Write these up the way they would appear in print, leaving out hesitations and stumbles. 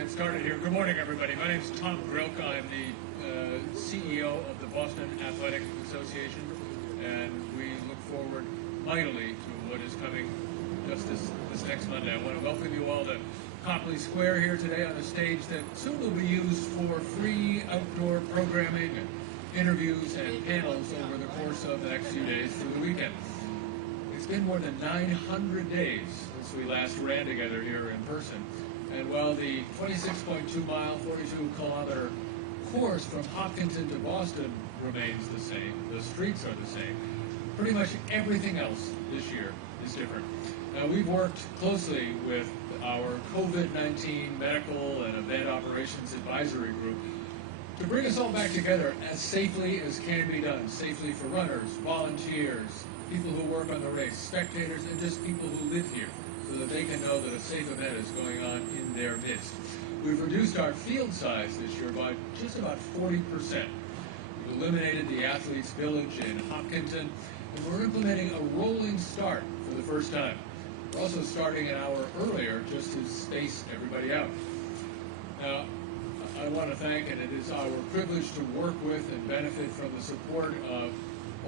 Get started here. Good morning, everybody. My name is Tom Grilk. I'm the CEO of the Boston Athletic Association, and we look forward mightily to what is coming just this next Monday. I want to welcome you all to Copley Square here today on a stage that soon will be used for free outdoor programming and interviews and panels over the course of the next few days through the weekend. It's been more than 900 days since we last ran together here in person. And while the 26.2 mile, 42 kilometer course from Hopkinton to Boston remains the same, the streets are the same, pretty much everything else this year is different. Now, we've worked closely with our COVID-19 medical and event operations advisory group to bring us all back together as safely as can be done, safely for runners, volunteers, people who work on the race, spectators, and just people who live here, so that they can know that a safe event is going on in their midst. We've reduced our field size this year by just about 40%. We've eliminated the athletes' village in Hopkinton, and we're implementing a rolling start for the first time. We're also starting an hour earlier just to space everybody out. Now, I want to thank, and it is our privilege to work with and benefit from the support of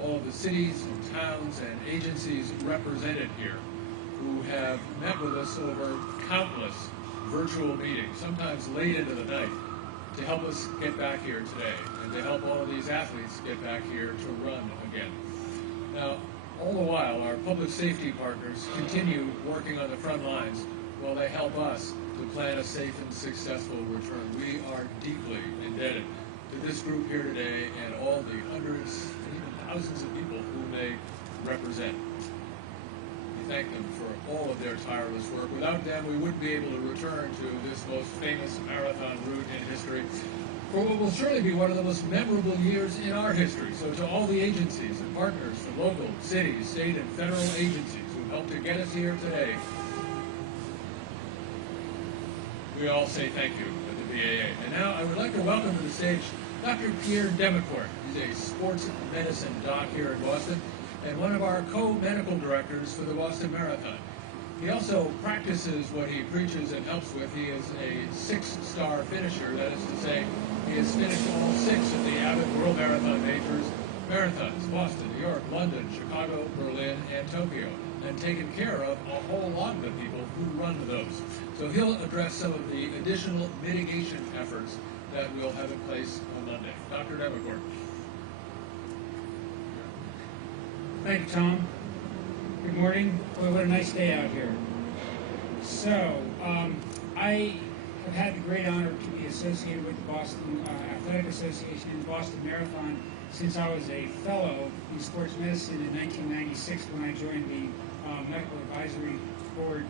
all of the cities and towns and agencies represented here, who have met with us over countless virtual meetings, sometimes late into the night, to help us get back here today and to help all of these athletes get back here to run again. Now, all the while, our public safety partners continue working on the front lines while they help us to plan a safe and successful return. We are deeply indebted to this group here today and all the hundreds and even thousands of people who they represent. Thank them for all of their tireless work. Without them, we wouldn't be able to return to this most famous marathon route in history for what will surely be one of the most memorable years in our history. So to all the agencies and partners from local, city, state, and federal agencies who helped to get us here today, we all say thank you at the BAA. And now I would like to welcome to the stage Dr. Pierre Demicourt. He's a sports medicine doc here in Boston, and one of our co-medical directors for the Boston Marathon. He also practices what he preaches and helps with. He is a 6-star finisher. That is to say, he has finished all 6 of the Abbott World Marathon Majors marathons: Boston, New York, London, Chicago, Berlin, and Tokyo, and taken care of a whole lot of the people who run those. So he'll address some of the additional mitigation efforts that we'll have in place on Monday. Dr. Demicourt. Thank you, Tom. Good morning. Boy, what a nice day out here. So, I have had the great honor to be associated with the Boston Athletic Association and the Boston Marathon since I was a fellow in sports medicine in 1996 when I joined the Medical Advisory Board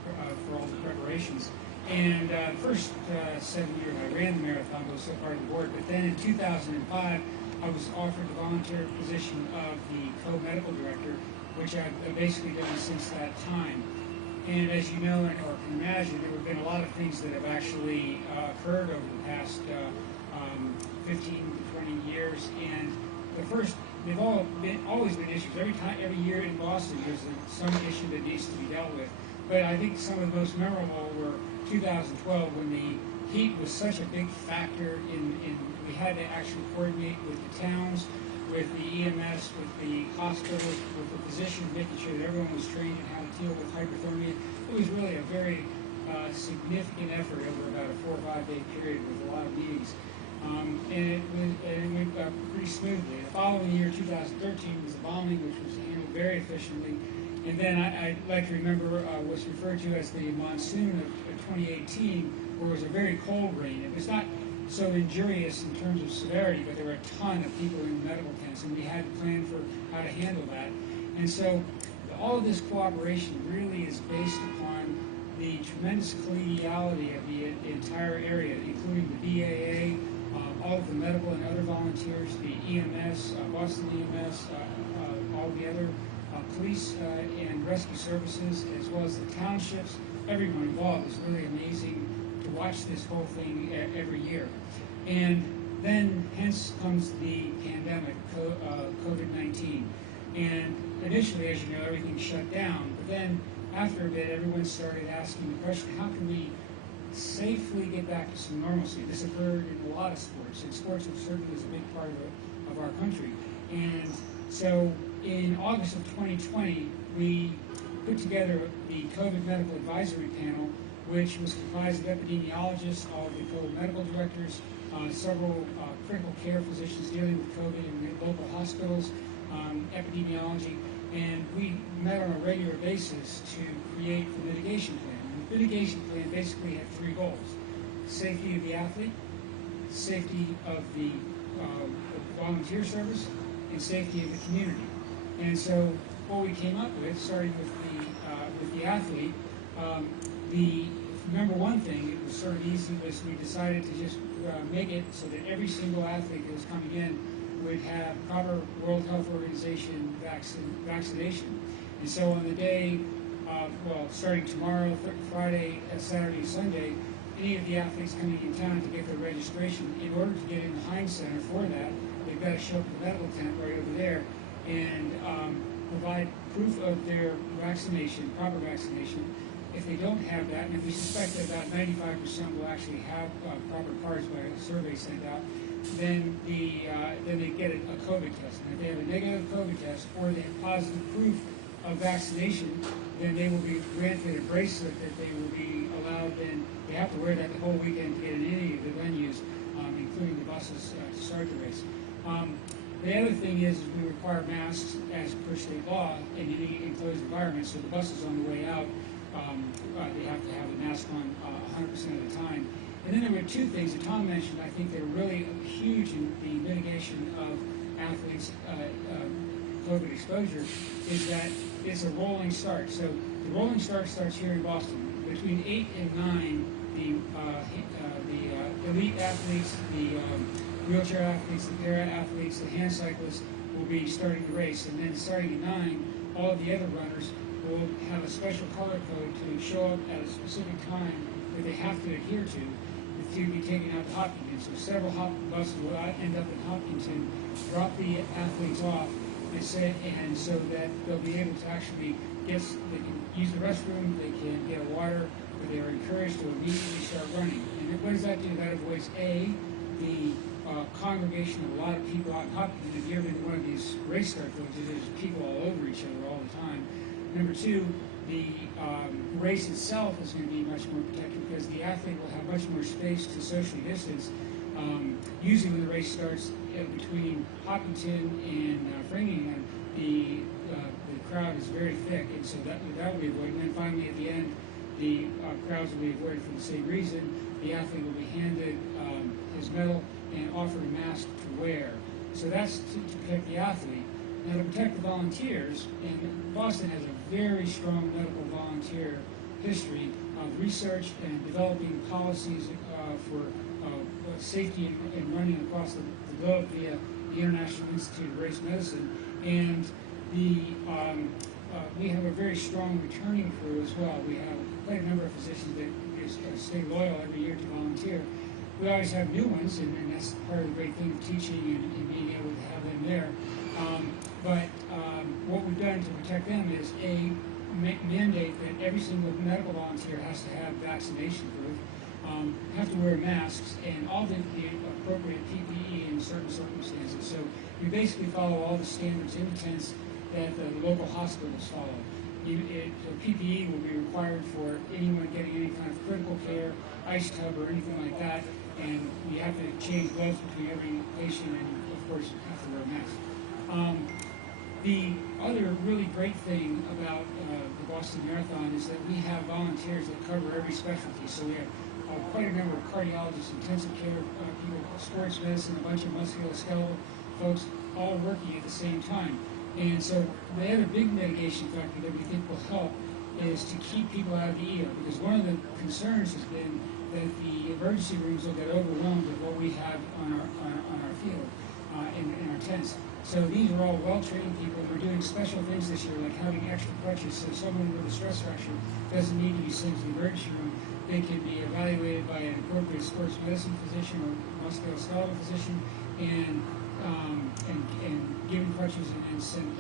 for all the preparations. And the first 7 years I ran the marathon, was so part of the board, but then in 2005, I was offered the volunteer position of the co-medical director, which I've basically done since that time. And as you know, or can imagine, there have been a lot of things that have actually occurred over the past 15 to 20 years. And they've always been issues. Every year in Boston, there's some issue that needs to be dealt with. But I think some of the most memorable were 2012, when the heat was such a big factor we had to actually coordinate with the towns, with the EMS, with the hospitals, with the physicians, making sure that everyone was trained in how to deal with hypothermia. It was really a very significant effort over about a 4 or 5 day period with a lot of meetings. And it went pretty smoothly. The following year, 2013, was the bombing, which was handled very efficiently. And then I like to remember what's referred to as the monsoon of 2018, where it was a very cold rain. It was not so injurious in terms of severity, but there were a ton of people in the medical tents, and we had to plan for how to handle that. And so all of this cooperation really is based upon the tremendous collegiality of the entire area, including the BAA, all of the medical and other volunteers, the EMS, Boston EMS, all the other police and rescue services, as well as the townships. Everyone involved. It's really amazing to watch this whole thing every year. And then hence comes the pandemic, COVID-19. And initially, as you know, everything shut down. But then after a bit, everyone started asking the question, how can we safely get back to some normalcy. This occurred in a lot of sports, and sports certainly is a big part of our country. And so in August of 2020, we put together the COVID Medical Advisory Panel, which was comprised of epidemiologists, all of the COVID medical directors, several critical care physicians dealing with COVID in local hospitals, epidemiology, and we met on a regular basis to create the mitigation plan. And the mitigation plan basically had three goals: safety of the athlete, safety of the volunteer service, and safety of the community. And so what we came up with, starting with the athlete, the number one thing, it was sort of easy, was we decided to just make it so that every single athlete that was coming in would have proper World Health Organization vaccination. And so on the day, starting tomorrow, Friday, Saturday, and Sunday, any of the athletes coming in town to get their registration, in order to get in the Heinz Center for that, they've got to show up at the medical tent right over there and provide proof of their vaccination, proper vaccination. If they don't have that, and if we suspect that about 95% will actually have proper cards by a survey sent out, then they get a COVID test. And if they have a negative COVID test or they have positive proof of vaccination, then they will be granted a bracelet that they will be allowed. Then they have to wear that the whole weekend to get in any of the venues, including the buses to start the race. The other thing is we require masks as per state law in any enclosed environment. So the buses on the way out, they have to have the mask on 100% of the time. And then there were two things that Tom mentioned, I think that are really huge in the mitigation of athletes' COVID exposure, is that it's a rolling start. So the rolling start starts here in Boston. Between 8 and 9, the elite athletes, the wheelchair athletes, the para-athletes, the hand cyclists will be starting the race. And then starting at 9, all of the other runners will have a special color code to show up at a specific time that they have to adhere to be taken out to Hopkinton. So several buses will end up in Hopkinton, drop the athletes off, and so that they'll be able to actually they can use the restroom, they can get a water, but they are encouraged to immediately start running. And what does that do? That avoids the congregation of a lot of people out in Hopkinton. If you ever been to one of these race start villages, there's people all over each other all the time. Number two, the race itself is going to be much more protected because the athlete will have much more space to socially distance. Usually when the race starts between Hopkinton and Framingham, the crowd is very thick, and so that will be avoided. And then finally at the end, the crowds will be avoided for the same reason. The athlete will be handed his medal and offered a mask to wear. So that's to protect the athlete. Now to protect the volunteers, and Boston has a very strong medical volunteer history of research and developing policies for safety and running across the globe via the International Institute of Race Medicine. And we have a very strong returning crew as well. We have quite a number of physicians that stay loyal every year to volunteer. We always have new ones, and that's part of the great thing of teaching and being able to have them there. But what we've done to protect them is mandate that every single medical volunteer has to have vaccination proof, have to wear masks, and all the appropriate PPE in certain circumstances. So we basically follow all the standards and intents that the local hospitals follow. PPE will be required for anyone getting any kind of critical care, ice tub, or anything like that, and we have to change gloves between every patient, and of course you have to wear a mask. The other really great thing about the Boston Marathon is that we have volunteers that cover every specialty. So we have quite a number of cardiologists, intensive care people, sports medicine, a bunch of musculoskeletal folks, all working at the same time. And so the other big mitigation factor that we think will help is to keep people out of the ER, because one of the concerns has been that the emergency rooms will get overwhelmed with what we have on our field, in our tents. So these are all well-trained people. We're doing special things this year, like having extra crutches, so someone with a stress fracture doesn't need to be sent to the emergency room. They can be evaluated by an appropriate sports medicine physician or musculoskeletal physician, and given crutches and sent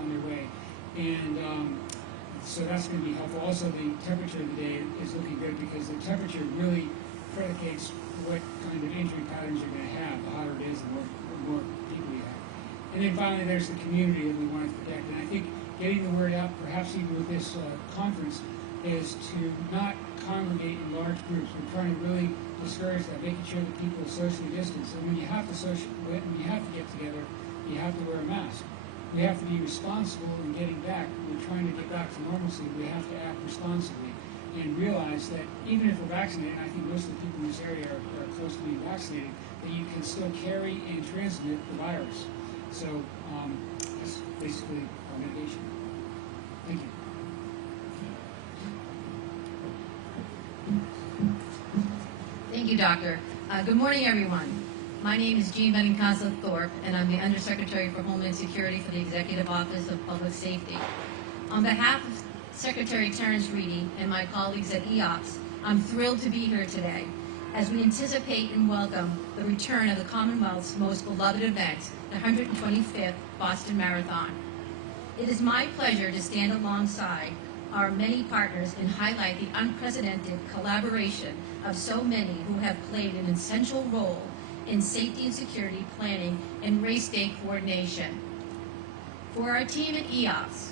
on their way. And So that's going to be helpful. Also, the temperature of the day is looking good because the temperature really predicates what kind of injury patterns you're going to have. The hotter it is, the more people you have. And then finally, there's the community that we want to protect. And I think getting the word out, perhaps even with this conference, is to not congregate in large groups. We're trying to really discourage that, making sure that people socially distance. And when you have to get together, you have to wear a mask. We have to be responsible in getting back. We're trying to get back to normalcy. We have to act responsibly and realize that even if we're vaccinated, and I think most of the people in this area are close to being vaccinated, that you can still carry and transmit the virus. So that's basically our mitigation. Thank you. Thank you, Doctor. Good morning, everyone. My name is Jean Benincasa Thorpe, and I'm the Undersecretary for Homeland Security for the Executive Office of Public Safety. On behalf of Secretary Terrence Reedy and my colleagues at EOPS, I'm thrilled to be here today as we anticipate and welcome the return of the Commonwealth's most beloved event, the 125th Boston Marathon. It is my pleasure to stand alongside our many partners and highlight the unprecedented collaboration of so many who have played an essential role in safety and security planning and race day coordination. For our team at EOPS,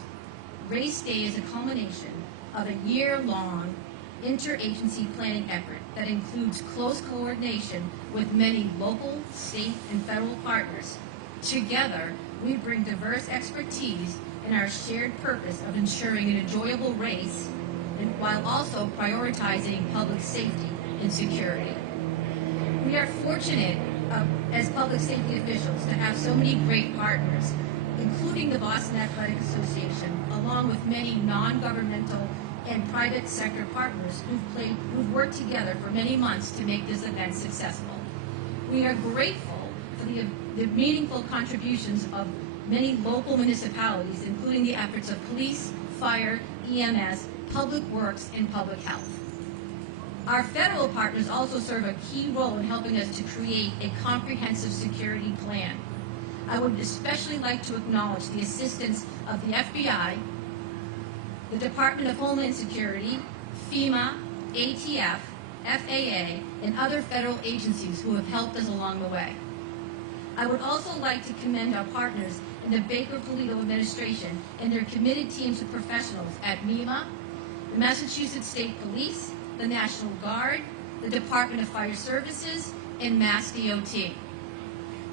Race Day is a culmination of a year-long interagency planning effort that includes close coordination with many local, state, and federal partners. Together, we bring diverse expertise in our shared purpose of ensuring an enjoyable race and while also prioritizing public safety and security. We are fortunate as public safety officials to have so many great partners, including the Boston Athletic Association, along with many non-governmental and private sector partners who've worked together for many months to make this event successful. We are grateful for the meaningful contributions of many local municipalities, including the efforts of police, fire, EMS, public works, and public health. Our federal partners also serve a key role in helping us to create a comprehensive security plan. I would especially like to acknowledge the assistance of the FBI, the Department of Homeland Security, FEMA, ATF, FAA, and other federal agencies who have helped us along the way. I would also like to commend our partners in the Baker-Polito administration and their committed teams of professionals at MEMA, the Massachusetts State Police, the National Guard, the Department of Fire Services, and Mass DOT,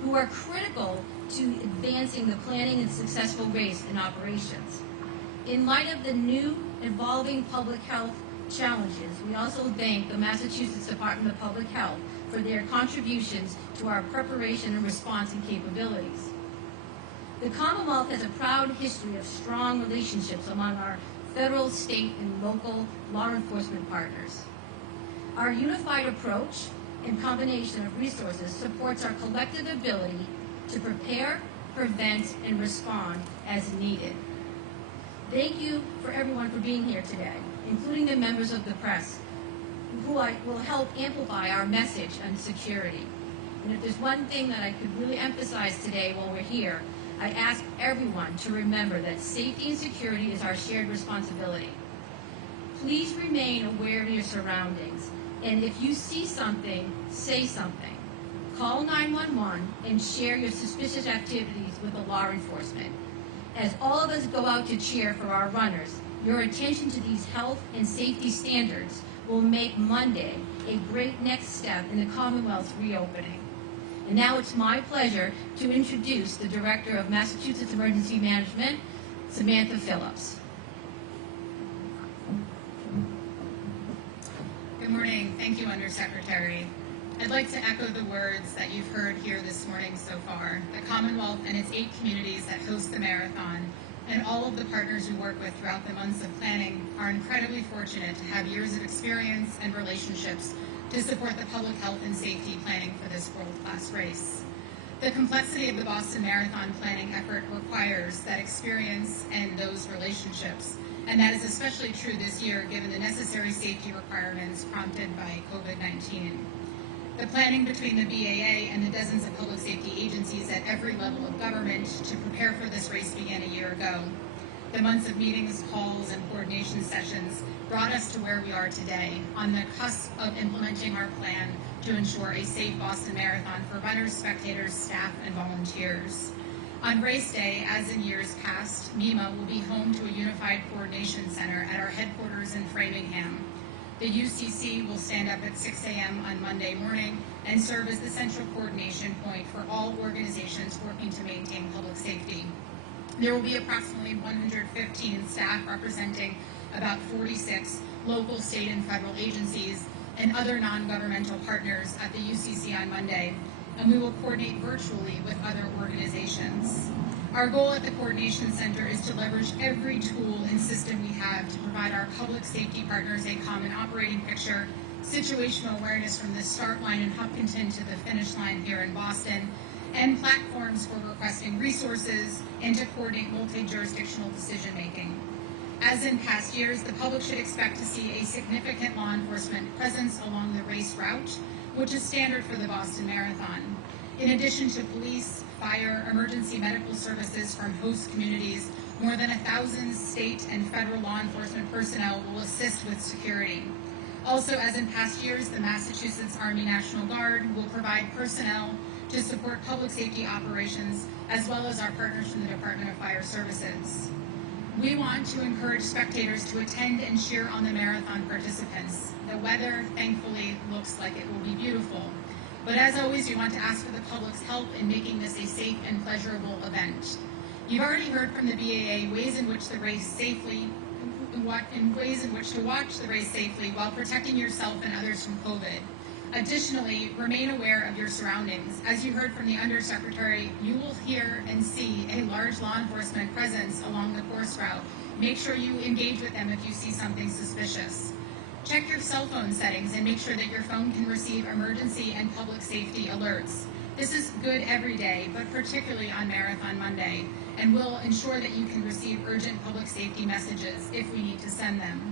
who are critical to advancing the planning and successful race and operations. In light of the new evolving public health challenges, we also thank the Massachusetts Department of Public Health for their contributions to our preparation and response and capabilities. The Commonwealth has a proud history of strong relationships among our federal, state, and local law enforcement partners. Our unified approach and combination of resources supports our collective ability to prepare, prevent, and respond as needed. Thank you for everyone for being here today, including the members of the press, who will help amplify our message on security. And if there's one thing that I could really emphasize today while we're here, I ask everyone to remember that safety and security is our shared responsibility. Please remain aware of your surroundings, and if you see something, say something. Call 911 and share your suspicious activities with the law enforcement. As all of us go out to cheer for our runners, your attention to these health and safety standards will make Monday a great next step in the Commonwealth's reopening. And now it's my pleasure to introduce the Director of Massachusetts Emergency Management, Samantha Phillips. Good morning. Thank you, Undersecretary. I'd like to echo the words that you've heard here this morning so far. The Commonwealth and its 8 communities that host the marathon and all of the partners we work with throughout the months of planning are incredibly fortunate to have years of experience and relationships to support the public health and safety planning for this world-class race. The complexity of the Boston Marathon planning effort requires that experience and those relationships, and that is especially true this year given the necessary safety requirements prompted by COVID-19. The planning between the BAA and the dozens of public safety agencies at every level of government to prepare for this race began a year ago. the months of meetings, calls, and coordination sessions brought us to where we are today, on the cusp of implementing our plan to ensure a safe Boston Marathon for runners, spectators, staff, and volunteers. On race day, as in years past, MEMA will be home to a unified coordination center at our headquarters in Framingham. The UCC will stand up at 6 a.m. on Monday morning and serve as the central coordination point for all organizations working to maintain public safety. There will be approximately 115 staff representing about 46 local, state, and federal agencies and other non-governmental partners at the UCC on Monday, and we will coordinate virtually with other organizations. Our goal at the Coordination Center is to leverage every tool and system we have to provide our public safety partners a common operating picture, situational awareness from the start line in Hopkinton to the finish line here in Boston, and platforms for requesting resources and to coordinate multi-jurisdictional decision-making. As in past years, the public should expect to see a significant law enforcement presence along the race route, which is standard for the Boston Marathon. In addition to police, fire, emergency medical services from host communities, more than 1,000 state and federal law enforcement personnel will assist with security. Also, as in past years, the Massachusetts Army National Guard will provide personnel to support public safety operations, as well as our partners from the Department of Fire Services. We want to encourage spectators to attend and cheer on the marathon participants. The weather, thankfully, looks like it will be beautiful. But as always, we want to ask for the public's help in making this a safe and pleasurable event. You've already heard from the BAA ways in which to watch the race safely while protecting yourself and others from COVID. Additionally, remain aware of your surroundings. As you heard from the Undersecretary, you will hear and see a large law enforcement presence along the course route. Make sure you engage with them if you see something suspicious. Check your cell phone settings and make sure that your phone can receive emergency and public safety alerts. This is good every day, but particularly on Marathon Monday, and will ensure that you can receive urgent public safety messages if we need to send them.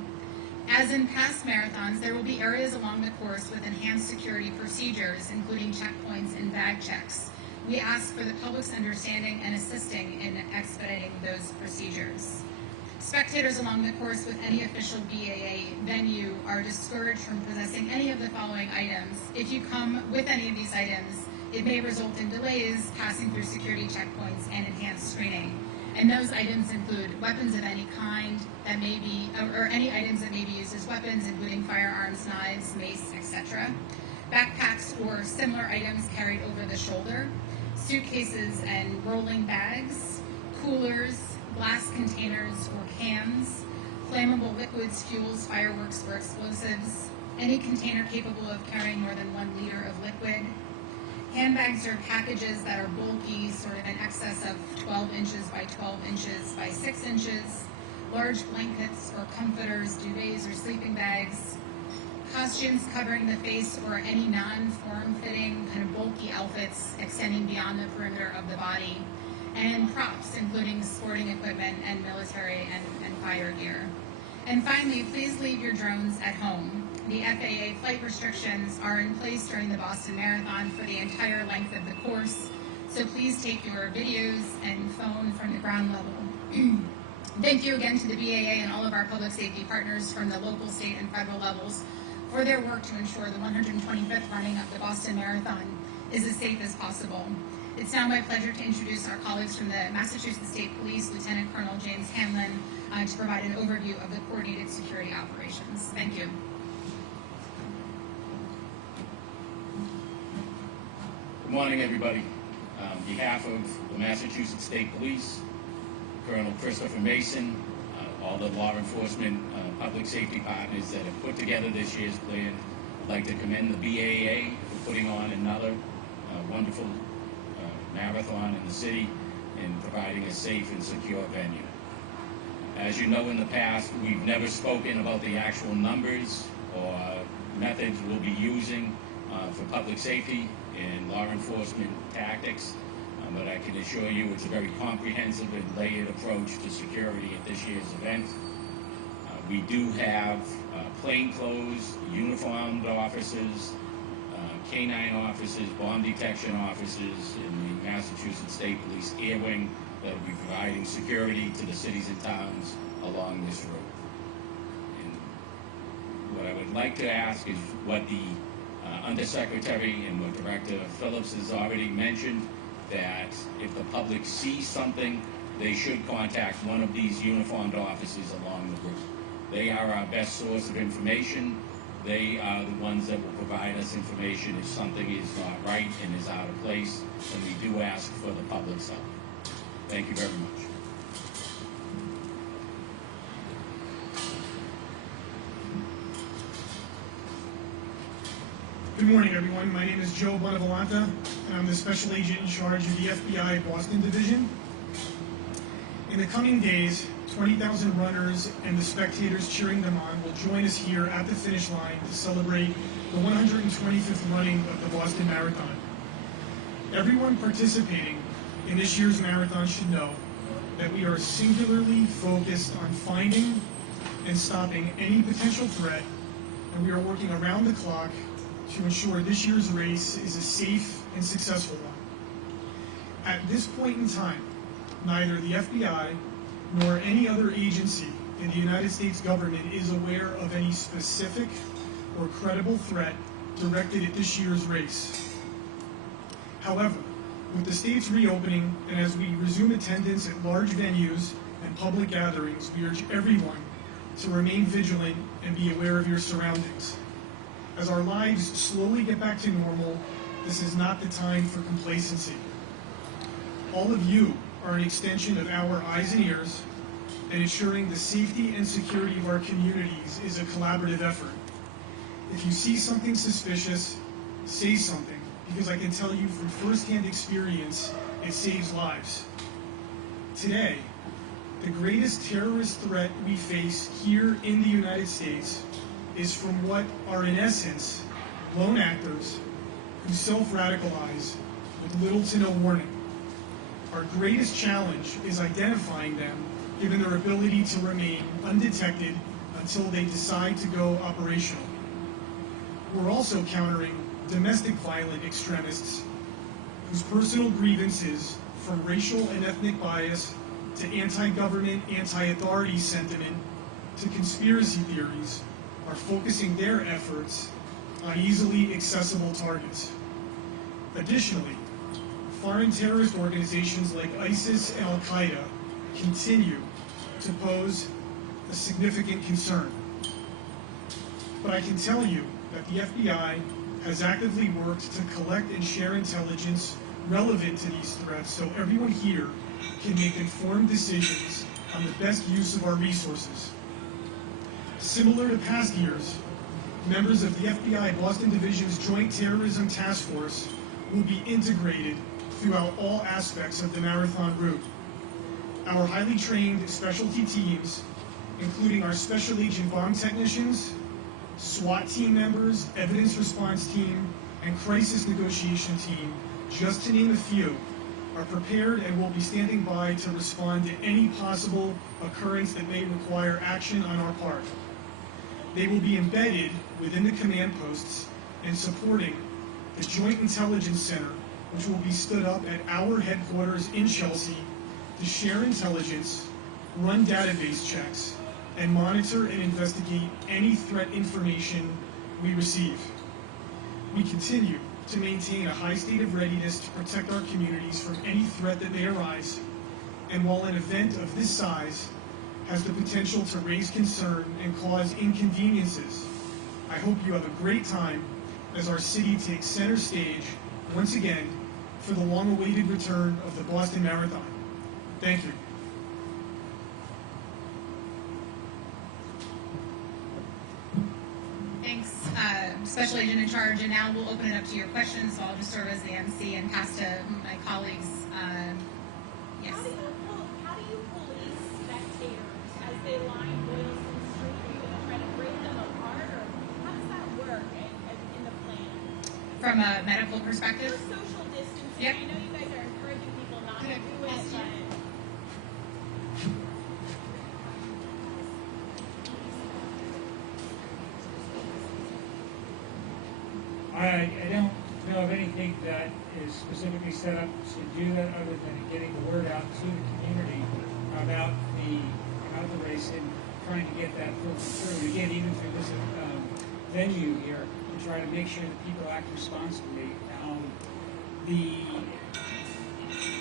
As in past marathons, there will be areas along the course with enhanced security procedures, including checkpoints and bag checks. We ask for the public's understanding and assisting in expediting those procedures. Spectators along the course with any official BAA venue are discouraged from possessing any of the following items. If you come with any of these items, it may result in delays, passing through security checkpoints, and enhanced screening. And those items include weapons of any kind that may be, or any items that may be used as weapons, including firearms, knives, mace, etc. Backpacks or similar items carried over the shoulder, suitcases and rolling bags, coolers, glass containers or cans, flammable liquids, fuels, fireworks, or explosives, any container capable of carrying more than 1 liter of liquid, handbags or packages that are bulky, sort of in excess of 12 inches by 12 inches by 6 inches, large blankets or comforters, duvets or sleeping bags, costumes covering the face or any non-form-fitting kind of bulky outfits extending beyond the perimeter of the body, and props, including sporting equipment and military and fire gear. And finally, please leave your drones at home. The FAA flight restrictions are in place during the Boston Marathon for the entire length of the course, so please take your videos and phone from the ground level. Thank you again to the BAA and all of our public safety partners from the local, state, and federal levels for their work to ensure the 125th running of the Boston Marathon is as safe as possible. It's now my pleasure to introduce our colleagues from the Massachusetts State Police, Lieutenant Colonel James Hanlon, to provide an overview of the coordinated security operations. Thank you. Good morning, everybody. On behalf of the Massachusetts State Police, Colonel Christopher Mason, all the law enforcement public safety partners that have put together this year's plan, I'd like to commend the BAA for putting on another wonderful marathon in the city and providing a safe and secure venue. As you know, in the past, we've never spoken about the actual numbers or methods we'll be using for public safety and law enforcement tactics, but I can assure you it's a very comprehensive and layered approach to security at this year's event. We do have plainclothes, uniformed officers, K-9 officers, bomb detection officers in the Massachusetts State Police Air Wing, that will be providing security to the cities and towns along this road. And what I would like to ask is what the Undersecretary and what Director Phillips has already mentioned, that if the public sees something, they should contact one of these uniformed officers along the route. They are our best source of information. They are the ones that will provide us information if something is not right and is out of place, and we do ask for the public's help. Thank you very much. Good morning, everyone. My name is Joe Bonavolanta, and I'm the Special Agent in charge of the FBI Boston Division. In the coming days, 20,000 runners and the spectators cheering them on will join us here at the finish line to celebrate the 125th running of the Boston Marathon. Everyone participating in this year's marathon should know that we are singularly focused on finding and stopping any potential threat, and we are working around the clock to ensure this year's race is a safe and successful one. At this point in time, neither the FBI nor any other agency in the United States government is aware of any specific or credible threat directed at this year's race. However, with the state's reopening and as we resume attendance at large venues and public gatherings, we urge everyone to remain vigilant and be aware of your surroundings. As our lives slowly get back to normal, this is not the time for complacency. All of you are an extension of our eyes and ears, and ensuring the safety and security of our communities is a collaborative effort. If you see something suspicious, say something, because I can tell you from firsthand experience, it saves lives. Today, the greatest terrorist threat we face here in the United States is from what are in essence lone actors who self-radicalize with little to no warning. Our greatest challenge is identifying them, given their ability to remain undetected until they decide to go operational. We're also countering domestic violent extremists whose personal grievances, from racial and ethnic bias to anti-government, anti-authority sentiment to conspiracy theories, are focusing their efforts on easily accessible targets. Additionally, foreign terrorist organizations like ISIS and Al-Qaeda continue to pose a significant concern. But I can tell you that the FBI has actively worked to collect and share intelligence relevant to these threats so everyone here can make informed decisions on the best use of our resources. Similar to past years, members of the FBI Boston Division's Joint Terrorism Task Force will be integrated throughout all aspects of the marathon route. Our highly trained specialty teams, including our special agent bomb technicians, SWAT team members, evidence response team, and crisis negotiation team, just to name a few, are prepared and will be standing by to respond to any possible occurrence that may require action on our part. They will be embedded within the command posts and supporting the Joint Intelligence Center, which will be stood up at our headquarters in Chelsea to share intelligence, run database checks, and monitor and investigate any threat information we receive. We continue to maintain a high state of readiness to protect our communities from any threat that may arise, and while an event of this size has the potential to raise concern and cause inconveniences, I hope you have a great time as our city takes center stage once again for the long-awaited return of the Boston Marathon. Thank you. Thanks, Special Agent in Charge. And now we'll open it up to your questions. So I'll just serve as the MC and pass to my colleagues. Yes. How do you police spectators as they line Boylston Street? Are you going to try to break them apart, or how does that work in the plan? From a medical perspective? For social distancing, Yep. I know you guys are encouraging people not to do it, but I don't know of anything that is specifically set up to do that other than getting the word out to the community about the race and trying to get that filtered through. Again, even through this venue here, to try to make sure that people act responsibly.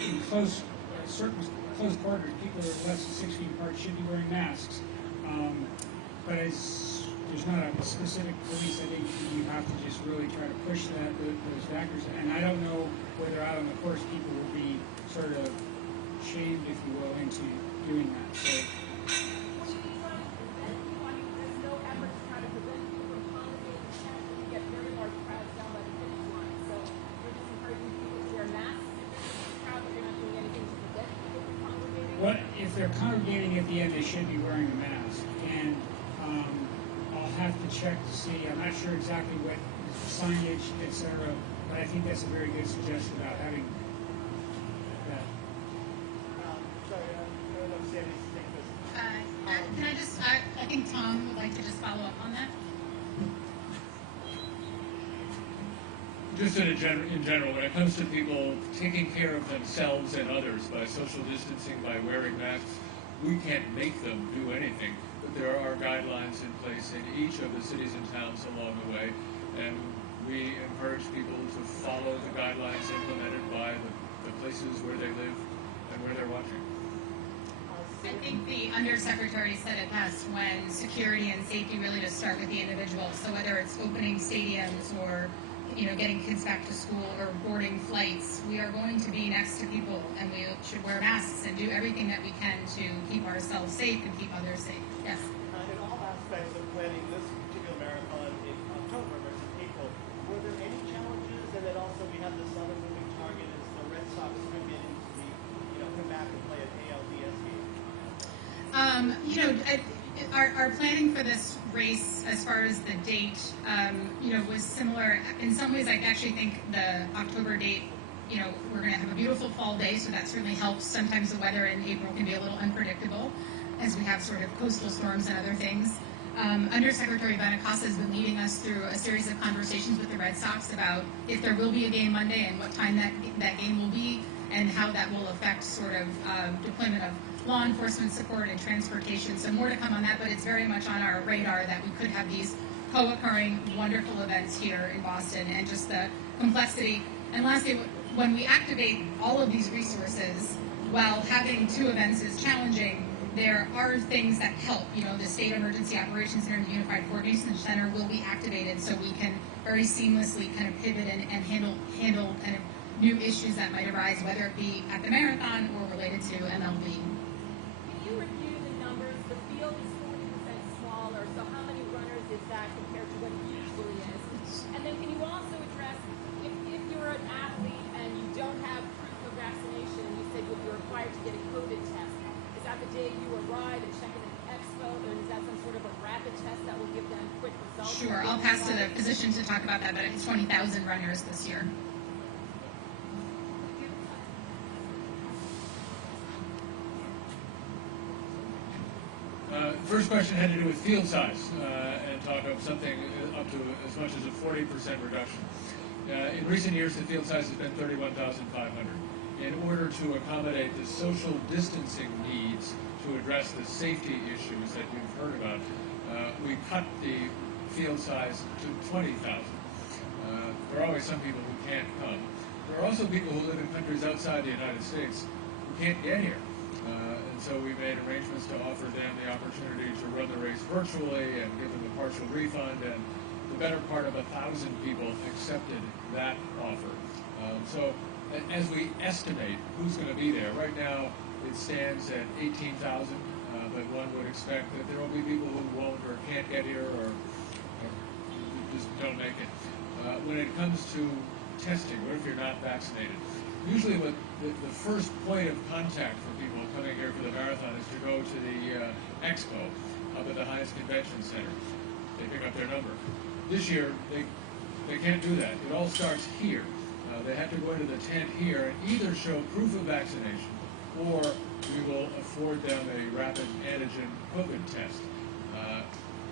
In certain close quarters, people that are less than 6 feet apart should be wearing masks. But as there's not a specific release, I think you have to just really try to push those factors. And I don't know whether out on the course people will be sort of shamed, if you will, into doing that. So. There's no effort to try to prevent people from congregating and chatting. You get very large crowds down by the finish line. So we're just encouraging people to wear masks if they're in the crowd, but you're not doing anything to prevent people from congregating. What if they're congregating at the end? They should be wearing a mask. And I'll have to check to see. I'm not sure exactly what signage, etc. But I think that's a very good suggestion about having that. Sorry, I don't know if Sandy's taking this. Can I just, I think Tom would like to just follow up on that. Just in general, when it comes to people taking care of themselves and others by social distancing, by wearing masks, we can't make them do anything. But there are guidelines in place in each of the cities and towns along the way, and we encourage people to follow the guidelines implemented by the places where they live and where they're watching. I think the Undersecretary said it best when security and safety really just start with the individual. So whether it's opening stadiums or getting kids back to school or boarding flights, we are going to be next to people, and we should wear masks and do everything that we can to keep ourselves safe and keep others safe. Yes? In all aspects of planning this particular marathon in October versus April, were there any challenges? And then also we have this other moving target as the Red Sox could get into the, come back and play an ALDS game. Our planning for this race, as far as the date, was similar. In some ways, I actually think the October date, we're going to have a beautiful fall day, so that certainly helps. Sometimes the weather in April can be a little unpredictable, as we have sort of coastal storms and other things. Undersecretary Benacasa has been leading us through a series of conversations with the Red Sox about if there will be a game Monday and what time that game will be, and how that will affect sort of deployment of law enforcement support and transportation. So more to come on that, but it's very much on our radar that we could have these co-occurring wonderful events here in Boston, and just the complexity. And lastly, when we activate all of these resources while having two events is challenging, there are things that help. The State Emergency Operations Center and the Unified Coordination Center will be activated so we can very seamlessly kind of pivot and handle kind of new issues that might arise, whether it be at the marathon or related to MLB. Can you review the numbers? The field is 40% smaller, so how many runners is that compared to what it usually is? And then can you also address, if you're an athlete and you don't have proof of vaccination, and you said you'll be required to get a COVID test, is that the day you arrive and check in at the expo, or is that some sort of a rapid test that will give them quick results? Sure, I'll pass to the physician to talk about that, but it's 20,000 runners this year. First question had to do with field size, and talk of something up to as much as a 40% reduction. In recent years, the field size has been 31,500. In order to accommodate the social distancing needs to address the safety issues that we've heard about, we cut the field size to 20,000. There are always some people who can't come. There are also people who live in countries outside the United States who can't get here. And so we made arrangements to offer them the opportunity to run the race virtually and give them a partial refund, and the better part of 1,000 people accepted that offer. So as we estimate who's going to be there, right now it stands at 18,000, but one would expect that there will be people who won't or can't get here or just don't make it. When it comes to testing, what if you're not vaccinated? Usually what the first point of contact for people coming here for the marathon is to go to the expo up at the Heinz Convention Center. They pick up their number. This year, they can't do that. It all starts here. They have to go into the tent here and either show proof of vaccination, or we will afford them a rapid antigen COVID test.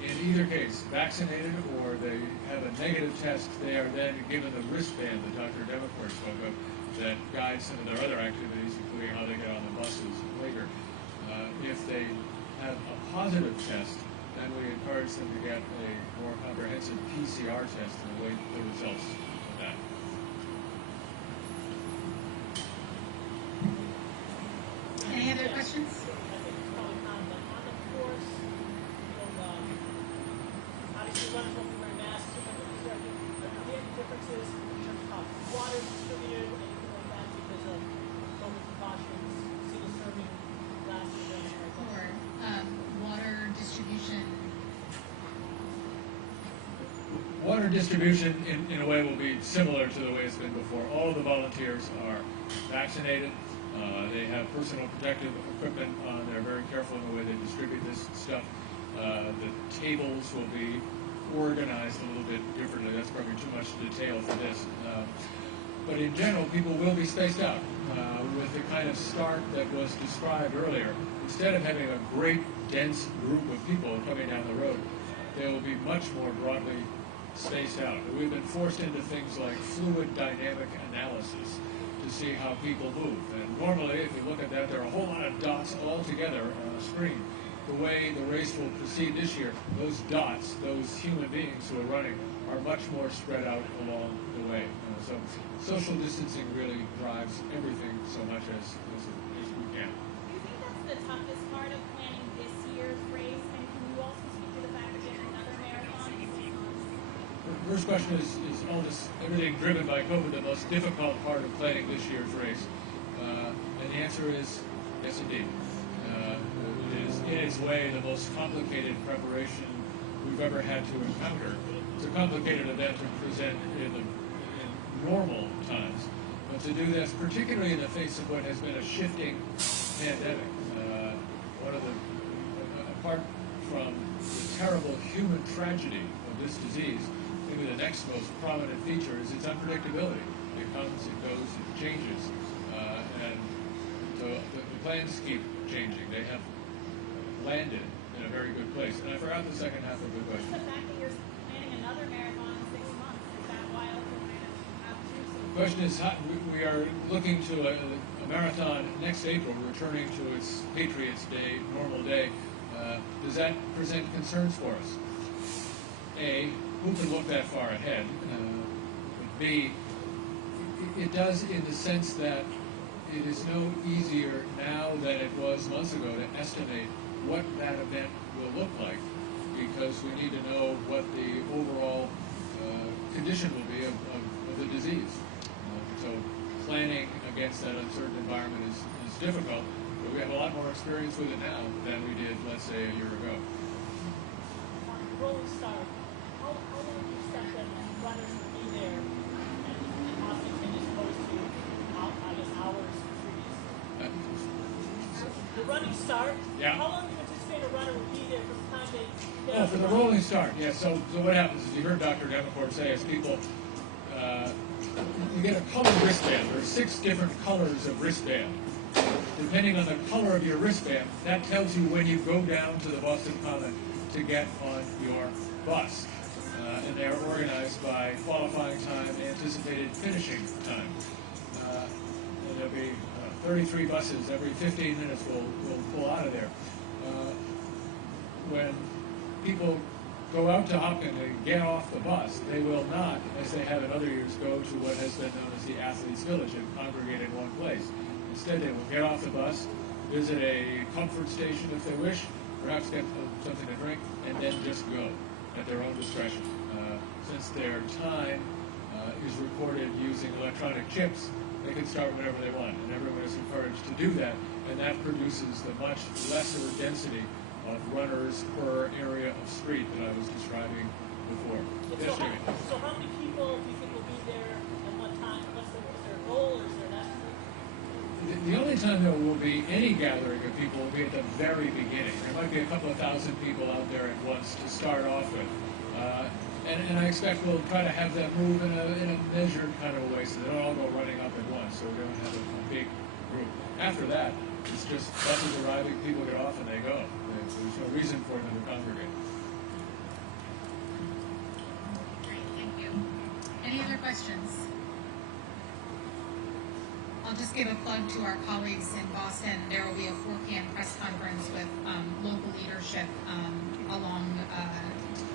In either case, vaccinated or they have a negative test, they are then given the wristband that Dr. Demecourt spoke of that guides some of their other activities, including how they get on the buses later. If they have a positive test, then we encourage them to get a more comprehensive PCR test and await the results of that. Any other questions? I think it's probably time, but on the course, obviously runners won't be wearing masks, but are there any differences in terms of how water is distributed, anything like that, because of COVID precautions, single serving glass Or water distribution? Water distribution, in a way, will be similar to the way it's been before. All of the volunteers are vaccinated. They have personal protective equipment on. They're very careful in the way they distribute this stuff. The tables will be organized a little bit differently. That's probably too much detail for this. But in general, people will be spaced out with the kind of start that was described earlier. Instead of having a great, dense group of people coming down the road, they will be much more broadly spaced out. We've been forced into things like fluid dynamic analysis to see how people move. And normally, if you look at that, there are a whole lot of dots all together on a screen. The way the race will proceed this year, those dots, those human beings who are running, are much more spread out along the way. So social distancing really drives everything so much as we can. Do you think that's the toughest part of planning this year's race? And can you also speak to the fact that there's another marathon in 6 months? The first question is all this, everything driven by COVID, the most difficult part of planning this year's race? And the answer is yes, indeed. It is, in its way, the most complicated preparation we've ever had to encounter. It's a complicated event to present in normal times, but to do this, particularly in the face of what has been a shifting pandemic, apart from the terrible human tragedy of this disease, maybe the next most prominent feature is its unpredictability. It comes, it goes, it changes, and so the plans keep changing. They have landed in a very good place. And I forgot the second half of the question. The fact that you're planning another marathon in 6 months, is that why also kind of have two? The question is, we are looking to a marathon next April, returning to its Patriots Day, normal day. Does that present concerns for us? A, who can look that far ahead? B, it does in the sense that it is no easier now than it was months ago to estimate what that event will look like, because we need to know what the overall condition will be of the disease. So planning against that uncertain environment is difficult, but we have a lot more experience with it now than we did, let's say, a year ago. On rolling start, how long do you expect that runners will be there and Washington as opposed to, I guess, hours previous? The running start, Yeah. how long do you anticipate a runner will be there from the time they get Oh, off for the the run? rolling start, yeah. So what happens is, you heard Dr. Demecourt say, as people, you get a colored wristband. There are 6 different colors of wristband. Depending on the color of your wristband, that tells you when you go down to the Boston Common to get on your bus. And they are organized by qualifying time and anticipated finishing time. And there'll be 33 buses every 15 minutes will pull out of there. When people go out to Hopkins and get off the bus, they will not, as they have in other years, go to what has been known as the Athletes' Village and congregate in one place. Instead, they will get off the bus, visit a comfort station if they wish, perhaps get something to drink, and then just go at their own discretion. Since their time is recorded using electronic chips, they can start whenever they want, and everyone is encouraged to do that, and that produces the much lesser density of runners per area of street that I was describing before. Yes, Jamie? So how many people do you think will be there at one time? Is there a goal or is there an estimate? The only time there will be any gathering of people will be at the very beginning. There might be a couple of thousand people out there at once to start off with. And I expect we'll try to have them move in a measured kind of a way so they don't all go running up at once, so we don't have a big group. After that, it's just buses arriving, people get off, and they go. There's no reason for them to congregate. Any other questions? I'll just give a plug to our colleagues in Boston. There will be a 4 p.m. press conference with local leadership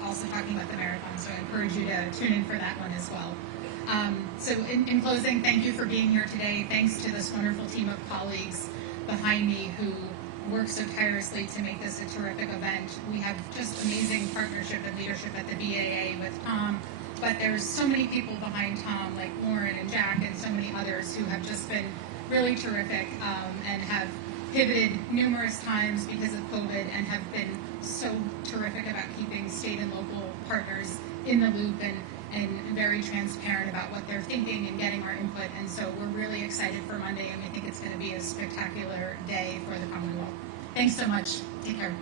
also talking about the marathon. So I encourage you to tune in for that one as well. So in closing, thank you for being here today. Thanks to this wonderful team of colleagues behind me who work so tirelessly to make this a terrific event. We have just amazing partnership and leadership at the BAA with Tom, but there's so many people behind Tom, like Lauren and Jack and so many others who have just been really terrific and have pivoted numerous times because of COVID and have been so terrific about keeping state and local partners in the loop and very transparent about what they're thinking and getting our input. And so we're really excited for Monday, and we think it's going to be a spectacular day for the Commonwealth. Thanks so much. Take care.